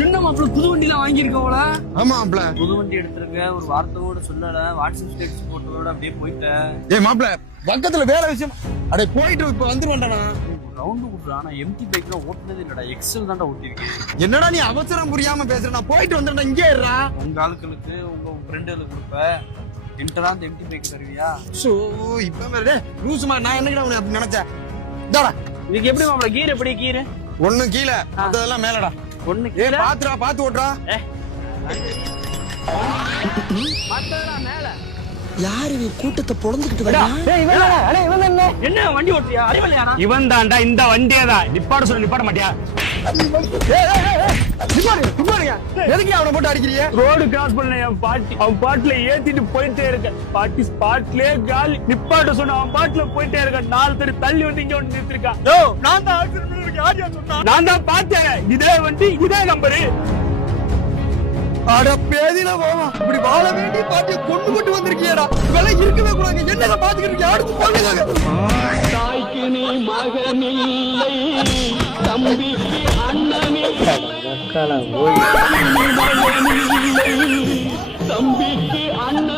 என்ன மாப்பிள்ள புது வண்டி எல்லாம் வாங்கியிருக்கோம்ல? ஆமா மாப்பிள்ள, புது வண்டி எடுத்திருக்க, ஒரு வார்த்தை கூட சொல்லல, வாட்ஸ்அப் ஸ்டேட்டஸ் போட்டதோட அப்படியே போயிட்டேன். ஏய் மாப்பிள்ள, பக்கத்துல வேற விஷயம். அடே போயிட்டு இப்ப வந்துருவேன்டா. ரவுண்டு விட்டுறா, நான் எம்டி பைக்ல ஓட்டுனது இல்லடா, எக்ஸல் தான்டா ஓட்டிருக்கேன். என்னடா நீ அவசரம் புரியாம பேசுற? நான் போயிட்டு வந்துட்டா, இங்கே இருடா. உங்க ஆளுக்களுக்கு உங்க ஃப்ரெண்டுகளுக்கு கொடுப்ப, என்கிட்ட அந்த எம்டி பைக் தருவியா? சோ இப்ப மேல லூசுமா, நான் என்னடா உன்னை அப்படி நினைச்சேன்? இதாடா. இதுக்கு எப்படி மாப்பிள்ள கீர்? எப்படி கீர்? ஒண்ணு கீழே, அதெல்லாம் மேலடா. ஒண்ணு ஏய் பாத்துடா, பாத்து ஓட்டுறா. மத்தடா மேல. யாரு நீ கூட்டத்தை பொளந்துக்கிட்டு வரா? டேய் இவன் தானே. அட இவன் தானே. என்ன வண்டி ஓட்டுறியா? அறிவலையாடா? இவன் தான்டா, இந்த வண்டியேதான். நிப்பாட சொல்லு, நிப்பாட மாட்டியா? எதுக்கு அவனை போட்டு அடிக்கிறீங்க? ரோடு கிராஸ் பண்ண என் பாட்டி, அவன் பாட்டுல ஏத்திட்டு போயிட்டே இருக்க. பாட்டி ஸ்பாட்லயே காலி. நிப்பாட்ட சொன்ன, அவன் பாட்டுல போயிட்டே இருக்க. 4 பேர் தள்ளி வந்து இங்க வந்து நிறுத்திருக்கான். நான் தான் ஆக்சிடென்ட் யாரையா சொன்னா? நான் தான் பார்த்தேன். இதே வண்டி, இதே நம்பரு. அட பேதில போவா, இப்படி வாழ வேண்டிய பாட்டியை கொண்டு கொண்டு வந்திருக்கியடா. இதெல்லாம் இருக்கவே கூடாது. என்னங்க பாத்துக்கிட்டு இருக்கீங்க? அடுத்து போங்க. தாய்க்கு நீ மகனில்லை, தம்பிக்கு அண்ணனில்லை, தம்பிக்கு அண்ணன்